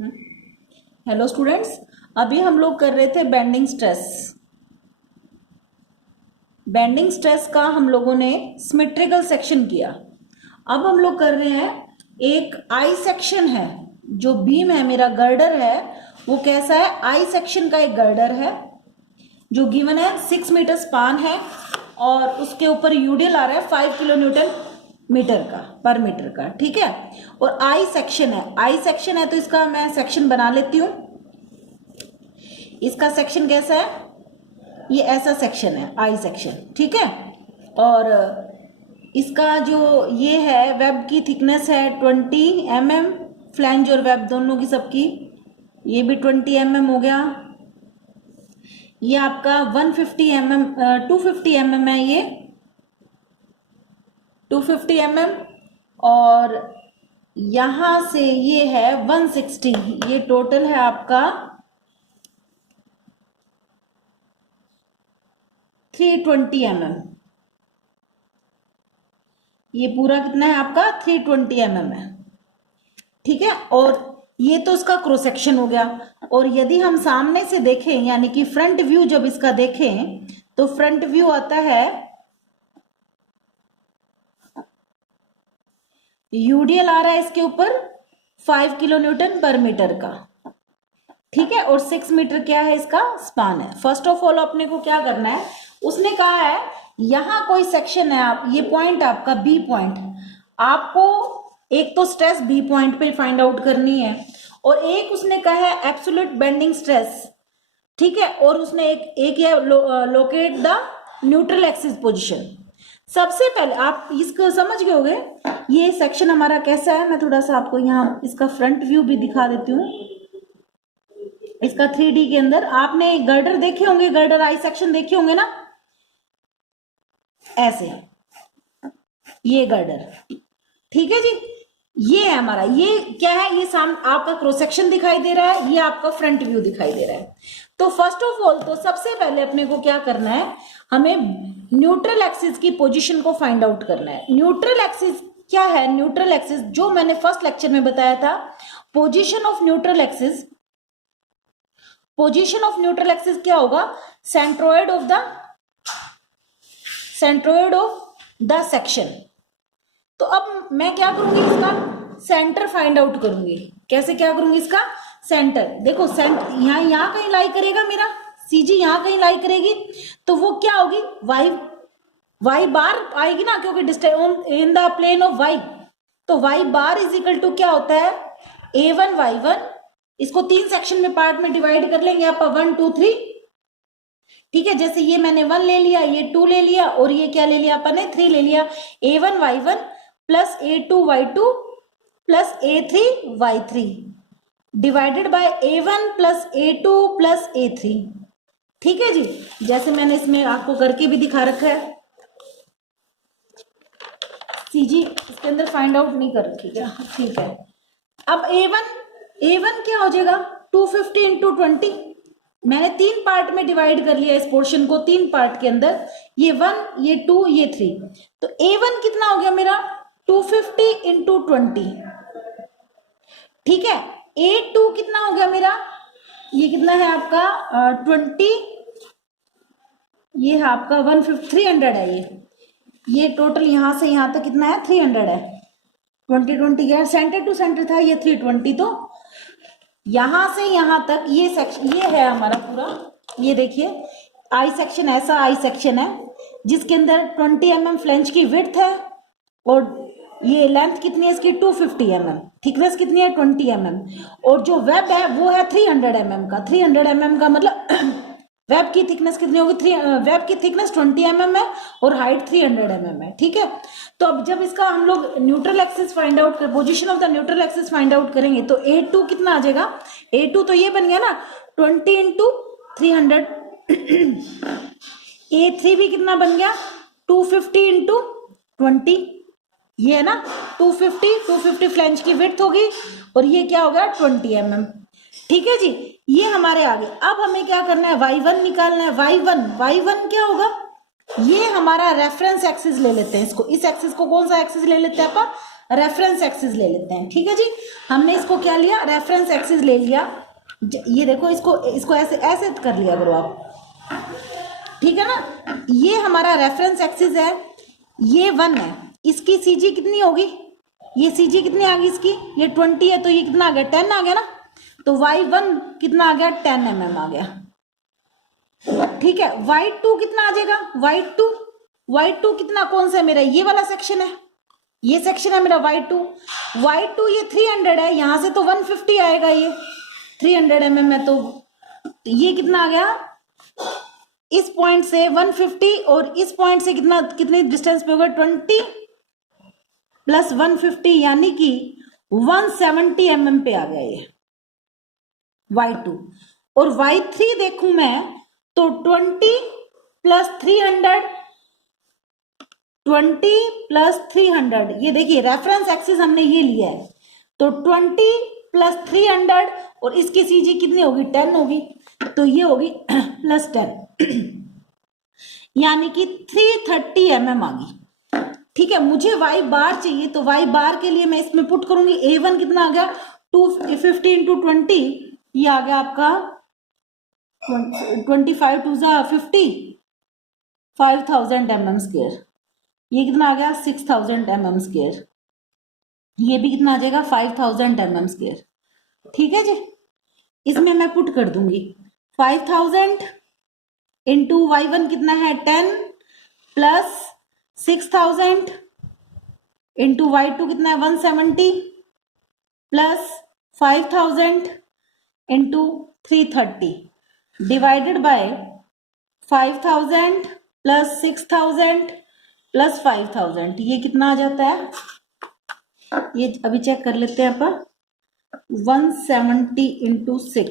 Hello students, अभी हम लोग कर रहे थे बेंडिंग स्ट्रेस। बेंडिंग स्ट्रेस का हम लोगों ने सिमेट्रिकल सेक्शन किया। अब हम लोग कर रहे हैं एक आई सेक्शन है, जो बीम है मेरा गर्डर है वो कैसा है, आई सेक्शन का एक गर्डर है जो गिवन है 6 मीटर स्पान है और उसके ऊपर यूडीएल आ रहा है 5 किलो न्यूटन मीटर का पर मीटर का। ठीक है, और आई सेक्शन है, आई सेक्शन है तो इसका मैं सेक्शन बना लेती हूं। इसका सेक्शन कैसा है, ये ऐसा सेक्शन है आई सेक्शन। ठीक है, और इसका जो ये है वेब की थिकनेस है 20 mm, फ्लैंज और वेब दोनों की सबकी ये भी 20 mm हो गया। ये आपका 150 mm 250 mm है, ये 250 mm, और यहां से ये है 160, ये टोटल है आपका 320 mm। ये पूरा कितना है आपका 320 mm है। ठीक है, और ये तो इसका क्रॉस सेक्शन हो गया। और यदि हम सामने से देखें यानी कि फ्रंट व्यू जब इसका देखें तो फ्रंट व्यू आता है, यूडीएल आ रहा है इसके ऊपर 5 किलो न्यूटन पर मीटर का। ठीक है, और 6 मीटर क्या है इसका स्पान है। फर्स्ट ऑफ ऑल अपने को क्या करना है, उसने कहा है यहां कोई सेक्शन है, आप ये पॉइंट आपका बी पॉइंट, आपको एक तो स्ट्रेस बी पॉइंट पे फाइंड आउट करनी है और एक उसने कहा है एब्सोल्यूट बेंडिंग स्ट्रेस। ठीक है, और उसने एक ये locate the neutral axis position. सबसे पहले आप इसको समझ गए होंगे ये सेक्शन हमारा कैसा है। मैं थोड़ा सा आपको यहाँ इसका फ्रंट व्यू भी दिखा देती हूँ। इसका 3D के अंदर आपने गर्डर देखे होंगे, गर्डर आई सेक्शन देखे होंगे ना, ऐसे ये गर्डर। ठीक है जी, ये है हमारा, ये क्या है, ये सामने आपका क्रॉस सेक्शन दिखाई दे रहा है, ये आपका फ्रंट व्यू दिखाई दे रहा है। तो फर्स्ट ऑफ ऑल तो सबसे पहले अपने को क्या करना है, हमें न्यूट्रल एक्सिस की पोजीशन को फाइंड आउट करना है। न्यूट्रल एक्सिस क्या है, न्यूट्रल एक्सिस जो मैंने फर्स्ट लेक्चर में बताया था, position of neutral axis, position of neutral axis क्या होगा, सेंट्रोइड ऑफ द सेक्शन। तो अब मैं क्या करूंगी, इसका सेंटर फाइंड आउट करूंगी। कैसे क्या करूंगी, इसका सेंटर देखो, सेंटर यहां कहीं लाई करेगा मेरा, सीजी यहां कहीं लाई करेगी, तो वो क्या होगी, वाई बार आएगी ना, क्योंकि distance in the plane of Y. तो Y bar is equal to क्या होता है, A1 Y1। इसको 3 सेक्शन में पार्ट में डिवाइड कर लेंगे आप, 1 2 3। ठीक है, जैसे ये मैंने 1 ले लिया, ये 2 ले लिया और ये क्या ले लिया अपन ने, 3 ले लिया। A1 Y1 plus A2 Y2 plus A3 Y3 divided by A1 plus A2 plus A3। ठीक है जी, जैसे मैंने इसमें आपको करके भी दिखा रखा है। सीजी इसके अंदर फाइंड आउट नहीं कर रखी क्या, ठीक है। अब A1 क्या हो जाएगा, 250 इंटू 20। मैंने 3 पार्ट में डिवाइड कर लिया इस पोर्शन को, 3 पार्ट के अंदर, ये 1 ये 2 ये 3। तो A1 कितना हो गया मेरा, 250 इंटू 20। ठीक है, A2 कितना हो गया मेरा, ये कितना है आपका 20, ये है आपका 150 300 है। ये टोटल यहां से यहां तक कितना है, 300 है। 20 क्या सेंटर टू सेंटर था, ये 320। तो यहां से यहां तक ये सेक्शन, ये है हमारा पूरा, ये देखिए आई सेक्शन, ऐसा आई सेक्शन है जिसके अंदर 20 mm फ्लैंज की विड्थ है और ये लेंथ कितनी है इसकी, 250 mm, थिकनेस कितनी है 20 mm, और जो वेब है वो है 300 mm का। 300 mm का मतलब वेब की थिकनेस कितनी होगी, वेब की थिकनेस 20 mm है और हाइट 300 mm है। ठीक है, तो अब जब इसका हम लोग न्यूट्रल एक्सिस फाइंड आउट कर, position of the neutral axis find out करेंगे तो A2 कितना आ जाएगा, A2 तो ये बन गया ना 20 इंटू 300। A3 भी कितना बन गया, 250 इंटू 20, ये है ना 250 फ्लैंज की विड्थ होगी और ये क्या हो गया 20 mm। ठीक है जी, ये हमारे आगे। अब हमें क्या करना है, y1 निकालना है। y1 क्या होगा, ये हमारा रेफरेंस एक्सिस ले लेते हैं इसको, इस एक्सिस को कौन सा एक्सिस ले लेते हैं अपन, रेफरेंस एक्सिस ले लेते हैं। ठीक है जी, हमने इसको क्या लिया, रेफरेंस एक्सिस ले लिया। ये देखो, इसको ऐसे ऐसे कर लिया करो आप, ठीक है ना। ये हमारा रेफरेंस एक्सिस है, ये 1 है, इसकी सीजी कितनी होगी, ये सीजी कितनी आ गई इसकी, ये 20 है, तो ये कितना आ गया, 10 आ गया ना। तो y1 कितना आ गया, 10 mm आ गया। ठीक है, y2 कितना आ जाएगा, y2 कितना, कौन सा है मेरा, ये वाला सेक्शन है, ये सेक्शन है मेरा y2 ये 300 है, यहां से तो 150 आएगा, ये 300 mm है, तो ये कितना आ गया, इस पॉइंट से 150 और इस पॉइंट से कितना, कितने डिस्टेंस पे होगा, 20 प्लस 150 यानी कि 170 mm पे आ गया ये y2। और y3 देखूं मैं तो 20 प्लस 300, 20 प्लस 300, ये देखिए रेफरेंस एक्सिस हमने ये लिया है, तो 20 प्लस 300 और इसकी सीजी कितनी होगी, 10 होगी, तो ये होगी प्लस 10 यानी कि 330 mm आ गई। ठीक है, मुझे y बार चाहिए, तो y बार के लिए मैं इसमें पुट करूंगी, a1 कितना आ गया, 250 इंटू 20, ये आ गया आपका 25 टू 50, 5000 mm स्क्वायर, ये कितना आ गया 6000 mm स्क्वायर, ये भी कितना आ जाएगा 5000 mm स्क्वायर। ठीक है जी, इसमें मैं पुट कर दूंगी 5000 इंटू y1 कितना है 10 प्लस 6000 इंटू y2 कितना है 170 plus 5000 into 330 divided by 5000 plus 6000 plus 5000, ये कितना आ जाता है, ये अभी चेक कर लेते हैं अपन, 170 इंटू 6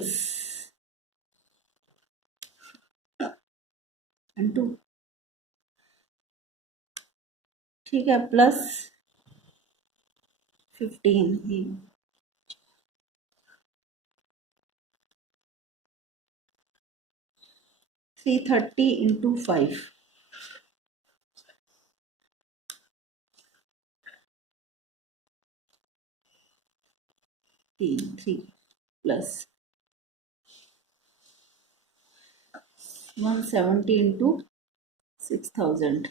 इंटू, ठीक है, प्लस 15, 330 इंटू 5, 3 प्लस 170 इंटू 6000,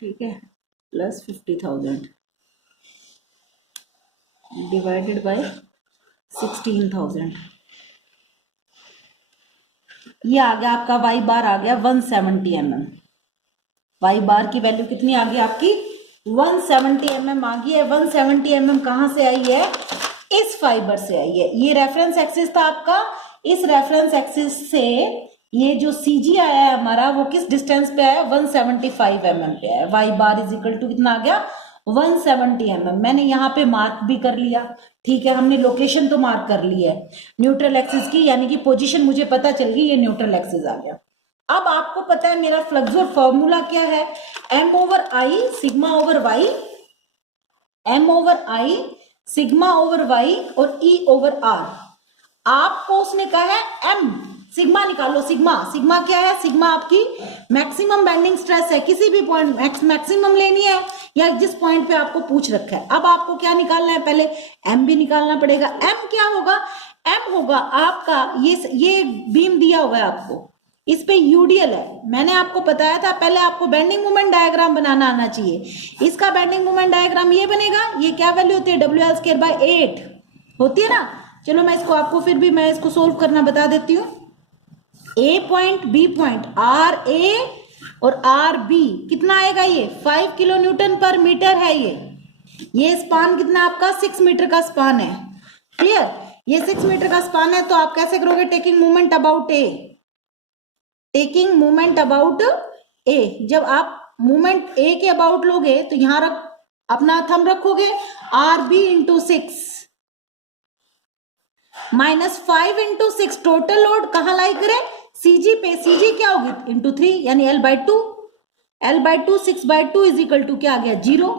ठीक है, प्लस 50,000 डिवाइडेड बाय 16,000, ये आ गया आपका y बार आ गया 170 mm। y बार की वैल्यू कितनी आ गई आपकी 170 mm आ गई है। 170 mm कहाँ से आई है, इस फाइबर से आई है। ये रेफरेंस एक्सिस था आपका, इस रेफरेंस एक्सिस से ये जो CG आया है हमारा वो किस डिस्टेंस पे आया, 175 mm पे आया। y बार इज इक्वल टू कितना आ गया 170 mm। मैंने यहाँ पे मार्क भी कर लिया, ठीक है, हमने लोकेशन तो मार्क कर ली है न्यूट्रल एक्सिस की, यानी कि पोजीशन मुझे पता चल गई, ये न्यूट्रल एक्सिस आ गया। अब आपको पता है मेरा फ्लक्सर फॉर्मूला क्या है, m ओवर आई sigma over y, m over आई सिग्मा ओवर y और e ओवर r। आपको उसने कहा है m सिग्मा निकालो, सिग्मा क्या है, सिग्मा आपकी मैक्सिमम बेंडिंग स्ट्रेस है, किसी भी पॉइंट मैक्सिमम लेनी है या जिस पॉइंट पे आपको पूछ रखा है। अब आपको क्या निकालना है, पहले m भी निकालना पड़ेगा। m क्या होगा, m होगा आपका ये बीम दिया हुआ है आपको, इस पे यूडीएल है, मैंने आपको बताया था पहले आपको बेंडिंग मोमेंट डायग्राम बनाना आना चाहिए। इसका बेंडिंग मोमेंट डायग्राम ये बनेगा, ये क्या वैल्यू होती है WL²/8 होती है ना। चलो मैं इसको आपको फिर भी मैं इसको सोल्व करना बता देती हूँ। A point B point RA और RB कितना आएगा, ये 5 किलो न्यूटन पर मीटर है। ये स्पान कितना आपका 6 मीटर का स्पान है, क्लियर। ये 6 मीटर का स्पान है, तो आप कैसे करोगे, taking moment about A, taking moment about A। जब आप मोमेंट A के अबाउट लोगे तो यहां अपना थंब रखोगे, RB into 6 minus 5 into 6, total load कहाँ लाई करे, CG पे। CG क्या होगी इंटू 3 यानी L/2, L/2 6/2 is equal to क्या आ गया 0।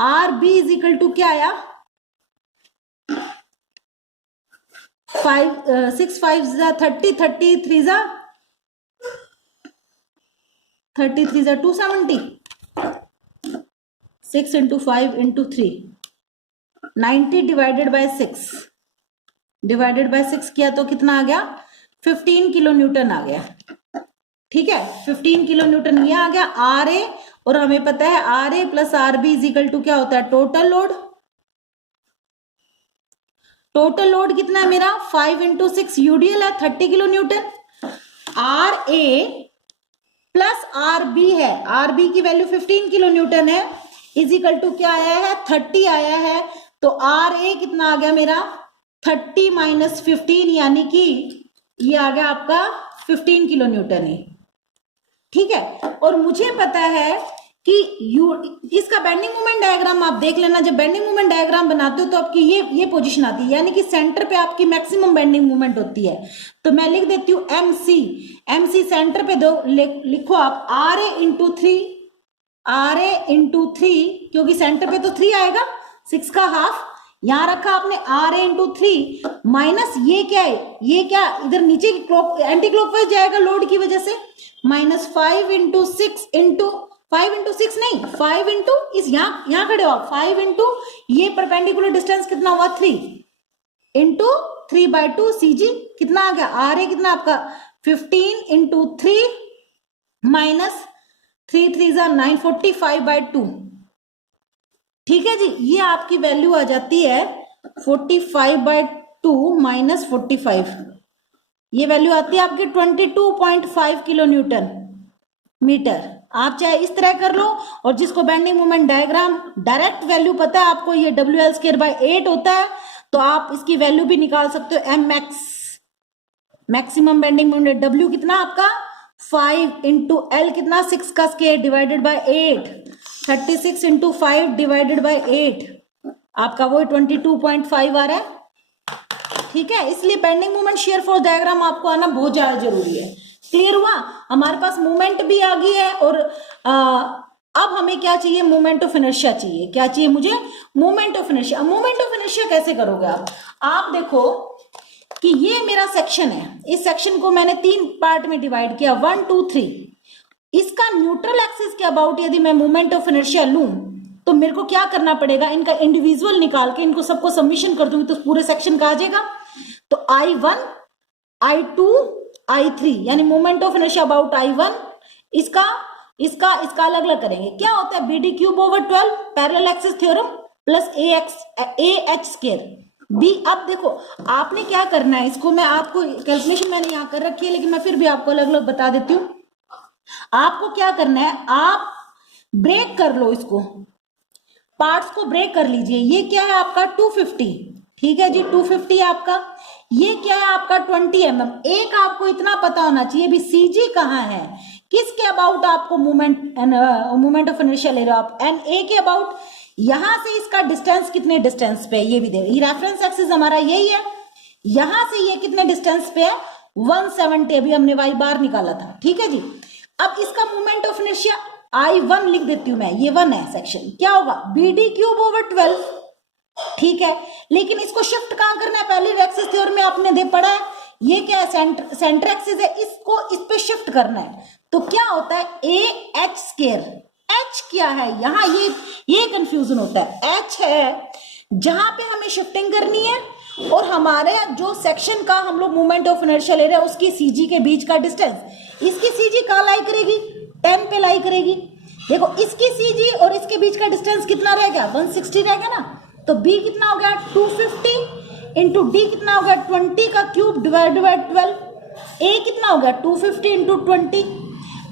RB इज इक्वल टू क्या आया 6 5 30, 33 270, 6 इंटू 5 इंटू 3, 90 डिवाइडेड बाय 6 किया तो कितना आ गया, 15 किलो न्यूटन आ गया। ठीक है, 15 किलो न्यूटन ये आ गया आर ए, और हमें पता है R A plus R B is equal to क्या होता है, टोटल लोड। टोटल लोड कितना है मेरा, 5 इंटू 6 यूडीएल है 30 kilo newton. R A plus R B है, आर बी की वैल्यू 15 किलो न्यूटन है, इज इक्वल टू क्या आया है, 30 आया है। तो आर ए कितना आ गया मेरा, 30 माइनस 15, यानी कि ये आ गया आपका 15 किलो न्यूटन है। ठीक है, और मुझे पता है कि इसका बेंडिंग मोमेंट डायग्राम आप देख लेना, जब बेंडिंग मोमेंट डायग्राम बनाते हो तो आपकी ये पोजीशन आती है, यानी कि सेंटर पे आपकी मैक्सिमम बेंडिंग मोमेंट होती है। तो मैं लिख देती हूँ MC सेंटर पे दो, लिखो आप RA इंटू 3, क्योंकि सेंटर पे तो 3 आएगा, 6 का हाफ यहां रखा आपने, RA इंटू 3 माइनस ये क्या है, ये क्या इधर नीचे की एंटी क्लॉकवाइज जाएगा लोड की वजह से, माइनस 5 इंटू 6 नहीं, 5 इंटू इस यहां खड़े हो आप, 5 इंटू ये परपेंडिकुलर डिस्टेंस कितना हुआ 3 इंटू 3/2 CG कितना आ गया, RA कितना आपका 15 इंटू 3 माइनस 3 3 9 45/2। ठीक है जी, ये आपकी वैल्यू आ जाती है 45/2 माइनस 45, ये वैल्यू आती है आपकी 22.5 किलो न्यूटन मीटर। आप चाहे इस तरह कर लो, और जिसको bending moment diagram direct value पता है आपको, ये WL²/8 होता है, तो आप इसकी वैल्यू भी निकाल सकते हो, mmax maximum bending moment, W कितना आपका 5 इंटू L कितना 6 का square divided by 8, 36 into 5 divided by 8, आपका वो 22.5 आ रहा है। ठीक है, इसलिए bending moment shear force diagram आपको आना बहुत ज्यादा जरूरी है। क्लियर हुआ, हमारे पास मोमेंट भी आ गई है, और अब हमें क्या चाहिए, मोमेंट ऑफ इनर्शिया चाहिए। क्या चाहिए मुझे, moment of inertia. Moment of inertia कैसे करोगे आप देखो कि ये मेरा सेक्शन है, इस सेक्शन को मैंने 3 पार्ट में डिवाइड किया, 1 2 3। इसका न्यूट्रल एक्सिस के अबाउट यदि मैं मोमेंट ऑफ इनर्शिया लूं तो मेरे को क्या करना पड़ेगा, इनका इंडिविजुअल निकाल के इनको सबको सबमिशन कर दूंगी तो पूरे सेक्शन का आ जाएगा। तो I1 I2 I3 यानी moment of inertia about I1, इसका अलग अलग करेंगे। क्या होता है, BD³/12 parallel axis theorem plus AH²। B, अब देखो आपने क्या करना है, इसको मैं आपको कैलकुलेशन मैंने यहाँ कर रखी है, लेकिन मैं फिर भी आपको अलग अलग बता देती हूँ। आपको क्या करना है, आप ब्रेक कर लो, इसको पार्ट्स को ब्रेक कर लीजिए। ये क्या है आपका 250, ठीक है जी 250 है आपका। ये क्या है आपका 20 mm। एक आपको इतना पता होना चाहिए भी CG कहाँ है, किसके अबाउट आपको मोमेंट ऑफ इनर्शिया ले रहे हो आप, NA के अबाउट। यहां से इसका डिस्टेंस कितने डिस्टेंस पे है ये भी दे, ये रेफरेंस एक्सिस हमारा यही है, यहां से ये कितने डिस्टेंस पे है 170, अभी हमने y बार निकाला था। ठीक है जी, अब इसका मोमेंट ऑफ इनर्शिया I1 लिख देती हूं मैं, ये 1 है सेक्शन, क्या होगा BD³/12। ठीक है, लेकिन इसको शिफ्ट कहां करना है, पहले एक्सिस थ्योरम में आपने दे पढ़ा है, ये क्या है सेंटर एक्सिस है, इसको इस पे शिफ्ट करना है। तो क्या होता है AH²। H क्या है, यहाँ ये कंफ्यूजन होता है। H है जहां पे हमें शिफ्टिंग करनी है, और हमारे जो सेक्शन का हम लोग मोमेंट ऑफ इनर्शिया ले रहे हैं उसकी CG के बीच का डिस्टेंस, इसकी CG कहाँ लाई करेगी, 10 पे लाई करेगी। देखो इसकी CG और इसके बीच का डिस्टेंस कितना रहेगा, 160 रहेगा ना। तो B कितना हो गया 250 इंटू D कितना हो गया 20 का क्यूब डिवाइडेड बाय 12। A कितना हो गया 250 इंटू 20।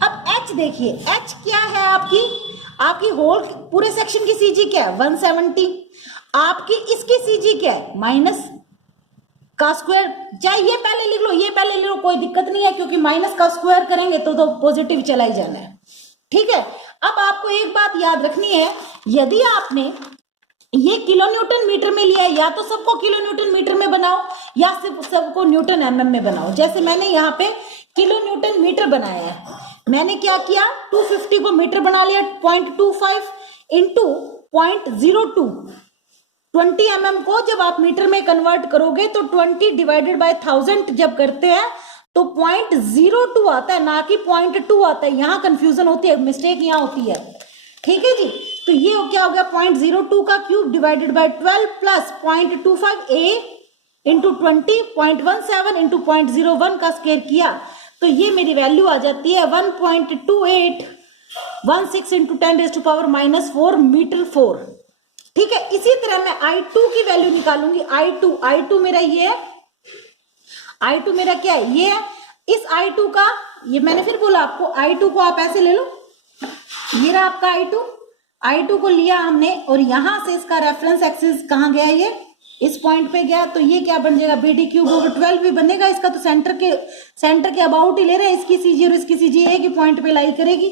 अब H देखिए, H क्या है आपकी होल पूरे सेक्शन की CG क्या है 170, आपकी इसकी CG क्या है माइनस का स्क्वायर, चाहे ये पहले लिख लो ये पहले लिख लो, कोई दिक्कत नहीं है, क्योंकि माइनस का स्क्वायर करेंगे तो पॉजिटिव चला ही जाना है। ठीक है, अब आपको एक बात याद रखनी है, यदि आपने ये किलो न्यूटन मीटर में लिया है, या तो सबको किलो न्यूटन मीटर में बनाओ या सिर्फ सबको न्यूटन mm में बनाओ। जैसे मैंने यहाँ पे किलो न्यूटन मीटर बनाया है, मैंने क्या किया 250 को मीटर बना लिया, 0.25 इंटू 0.02, 20 mm को जब आप मीटर में कन्वर्ट करोगे तो 20 डिवाइडेड बाय 1000 जब करते हैं तो 0.02 आता है, ना कि 0.2 आता है। यहाँ कंफ्यूजन होती है, मिस्टेक यहाँ होती है। ठीक है जी, तो ये क्या हो गया 0.02 का cube divided by 12 plus 0.25 a into 20 0.17 into 0.01 का स्क्वायर किया तो ये मेरी वैल्यू आ जाती है 1.2816 इंटू 10⁻⁻⁴ मीटर 4। ठीक है, इसी तरह मैं I2 की वैल्यू निकालूंगी। I2 मेरा ये है, I2 मेरा क्या है, ये है। इस I2 का, ये मैंने फिर बोला आपको, I2 को आप ऐसे ले लो, ये रहा आपका I2 को लिया हमने और यहां से इसका रेफरेंस एक्सिस कहां गया, ये इस पॉइंट पे गया, तो ये क्या बन जाएगा BD³/12 भी बनेगा। इसका तो सेंटर के अबाउट ही ले रहे हैं, इसकी सीजी और इसकी सीजी एक ही पॉइंट पे लाई करेगी,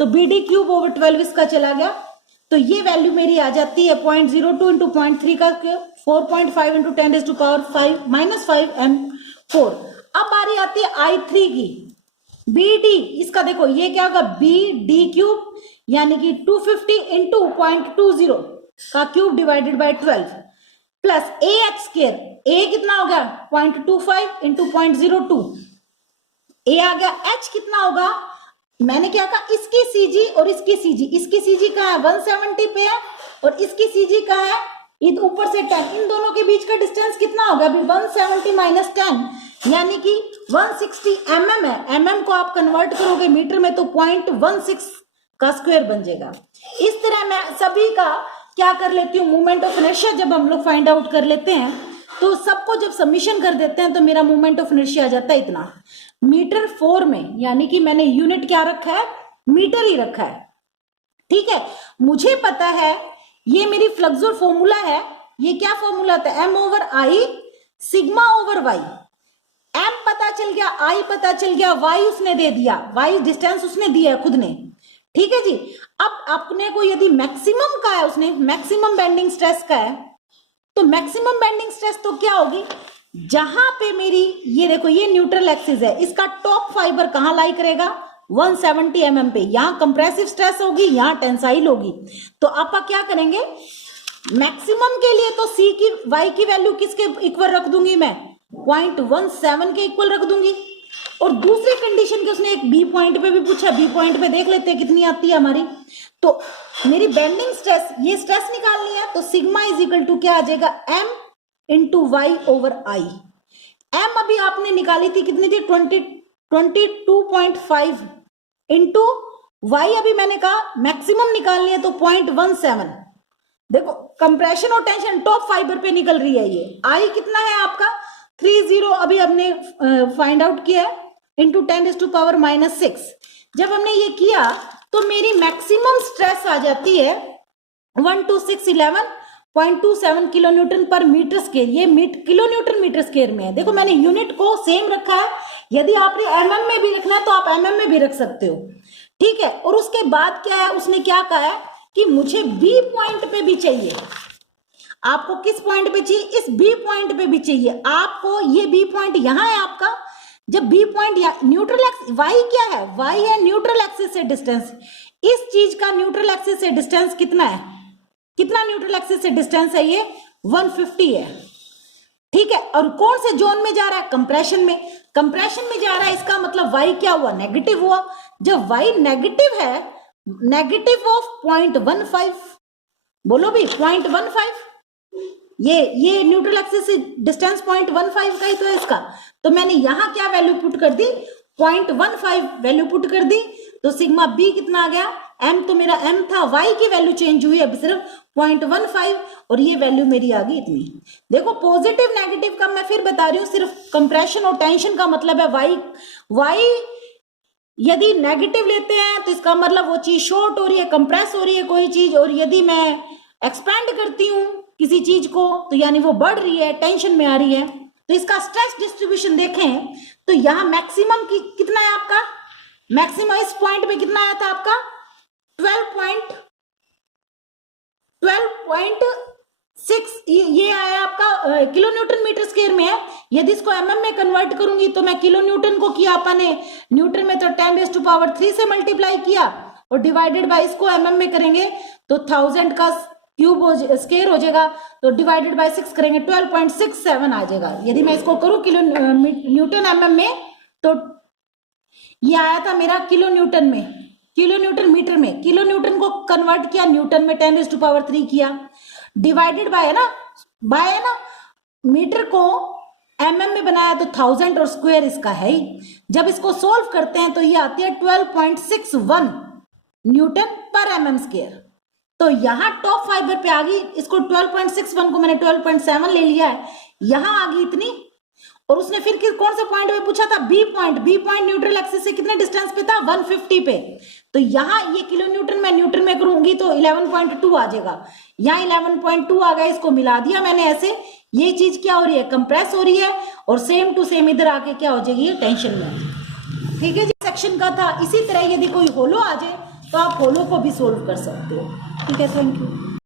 तो BD³/12 इसका चला गया। तो ये वैल्यू मेरी आ जाती है 0.02 इंटू 0.3 का 4.5 इंटू 10⁻⁻⁻5 m4। अब बारी आती है I3 की, BD, इसका देखो ये क्या होगा BD³ यानी कि 250 इंटू 0.20 का cube divided by 12 plus AH², A कितना हो गया 0.25 इंटू 0.02, A आ गया, H कितना होगा, मैंने क्या कहा, इसकी सीजी और इसकी सीजी कहाँ है 170 पे है और इसकी सीजी कहाँ है ऊपर से 10, इन दोनों के बीच का डिस्टेंस कितना होगा अभी 170 माइनस 10 यानी कि 160 mm है। mm को आप कन्वर्ट करोगे मीटर में तो 0.16 का स्क्वायर बन जाएगा। इस तरह मैं सभी का क्या कर लेती हूँ, मोमेंट ऑफ इनर्शिया जब हम लोग फाइंड आउट कर लेते हैं तो सबको जब सबमिशन कर देते हैं तो मेरा मोमेंट ऑफ इनर्शिया आ जाता है इतना मीटर 4 में, यानी कि मैंने यूनिट क्या रखा है, मीटर ही रखा है। ठीक है, मुझे पता है ये मेरी फ्लक्सर फॉर्मूला है, ये क्या फॉर्मूला था M/I sigma over Y. M पता चल गया, I पता चल गया, Y उसने दे दिया, Y डिस्टेंस उसने दिया खुद ने। ठीक है जी, अब अपने को यदि मैक्सिमम का है, उसने मैक्सिमम बेंडिंग स्ट्रेस का है, तो मैक्सिमम बेंडिंग स्ट्रेस तो क्या होगी, जहां पे मेरी ये देखो ये न्यूट्रल एक्सिस है, इसका टॉप फाइबर कहां लाई करेगा 170 mm पे, यहां कंप्रेसिव स्ट्रेस होगी, यहां टेंसाइल होगी। तो आप क्या करेंगे, मैक्सिमम के लिए तो C की Y की वैल्यू किसके इक्वल रख दूंगी मैं 0.17 के इक्वल रख दूंगी। और दूसरी कंडीशन के उसने एक B पॉइंट पे भी पूछा, B पॉइंट पे देख लेते हैं कितनी आती है हमारी। तो मेरी बेंडिंग स्ट्रेस, ये स्ट्रेस निकालनी है तो सिग्मा इज इक्वल टू क्या आ जाएगा M into Y over I। M अभी आपने निकाली थी कितनी थी 22.5 इंटू वाई अभी मैंने कहा मैक्सिमम निकालनी है तो 0.17। देखो कंप्रेशन और टेंशन टॉप फाइबर पे निकल रही है, ये I कितना है आपका 30 अभी हमने फाइंड आउट किया है इंटू 10⁻⁻6। जब हमने ये किया तो मेरी मैक्सिमम स्ट्रेस आ जाती है 12611.27 किलो न्यूटन पर मीटर स्क्वायर। ये किलो न्यूटन मीटर स्क्वायर में है। देखो मैंने यूनिट को सेम रखा है, यदि आपने mm में भी रखना है तो आप mm में भी रख सकते हो। ठीक है, और उसके बाद क्या है, उसने क्या कहा है कि मुझे B पॉइंट पे भी चाहिए। आपको किस पॉइंट पे चाहिए, इस B पॉइंट पे भी चाहिए आपको। ये B पॉइंट यहां है आपका, जब B point neutral axis, Y क्या है, Y है न्यूट्रल एक्सिस से डिस्टेंस। इस चीज का न्यूट्रल एक्सिस से डिस्टेंस कितना है, कितना न्यूट्रल एक्सिस से डिस्टेंस है, ये 150 है। ठीक है, और कौन से जोन में जा रहा है, कंप्रेशन में। कंप्रेशन में जा रहा है, इसका मतलब Y क्या हुआ, नेगेटिव हुआ। जब Y नेगेटिव है, नेगेटिव ऑफ 0.15, बोलो भी 0.15, ये न्यूट्रल एक्सिस से डिस्टेंस 0.15 का ही तो है इसका। तो मैंने यहां क्या वैल्यू पुट कर दी 0.15 वैल्यू पुट कर दी, तो सिग्मा B कितना आ गया, M तो मेरा M था, Y की वैल्यू चेंज हुई अभी सिर्फ 0.15 और ये वैल्यू मेरी आ गई इतनी। देखो पॉजिटिव नेगेटिव का मैं फिर बता रही हूँ, सिर्फ कंप्रेशन और टेंशन का मतलब है Y यदि नेगेटिव लेते हैं तो इसका मतलब वो चीज शॉर्ट हो रही है, कंप्रेस हो रही है कोई चीज, और यदि मैं एक्सपेंड करती हूँ किसी चीज को तो यानी वो बढ़ रही है, टेंशन में आ रही है। तो इसका स्ट्रेस डिस्ट्रीब्यूशन देखें तो यहाँ मैक्सिमम की कितना है आपका, मैक्सिमम इस पॉइंट पे कितना आया था आपका 12.6 ये आया आपका किलो न्यूटन मीटर स्क्वायर में है। यदि इसको mm में कन्वर्ट करूंगी तो मैं किलो न्यूटन को किया अपने न्यूटन में तो 10⁻³ से मल्टीप्लाई किया और डिवाइडेड बाय इसको mm में करेंगे तो 1000 का क्यूब स्क्वायर हो जाएगा, तो डिवाइडेड बाय 6 करेंगे 12.67 आ जाएगा। यदि मैं इसको करूं किलो न्यूटन mm में तो ये आया था मेरा किलो न्यूटन में, किलो न्यूटन मीटर में, किलो न्यूटन को कन्वर्ट किया न्यूटन में 10⁻³ किया, डिवाइडेड बाय है ना, बाय है ना, मीटर को mm में बनाया तो 1000 और स्क्वायर इसका है ही। जब इसको सोल्व करते हैं तो ये आती है 12.61 न्यूटन पर mm स्क्वायर। तो यहाँ टॉप फाइबर पे आ गई, इसको 12.61 को मैंने 12.7 ले लिया है, यहाँ आ गई इतनी। और उसने फिर कौन से पॉइंट पे पूछा था, B point, B point neutral axis से कितने डिस्टेंस पे था, 150 पे। तो यहाँ ये किलो न्यूटन मैं न्यूटन में करूंगी तो 11.2 आ जाएगा, यहाँ 11.2 आ गया, इसको मिला दिया मैंने ऐसे। ये चीज क्या हो रही है, कंप्रेस हो रही है, और सेम टू सेम इधर आके क्या हो जाएगी, ये टेंशन में। ठीक है जी, सेक्शन का था। इसी तरह यदि कोई होलो आ जाए तो आप होलो को भी सोल्व कर सकते हो। ठीक है, थैंक यू।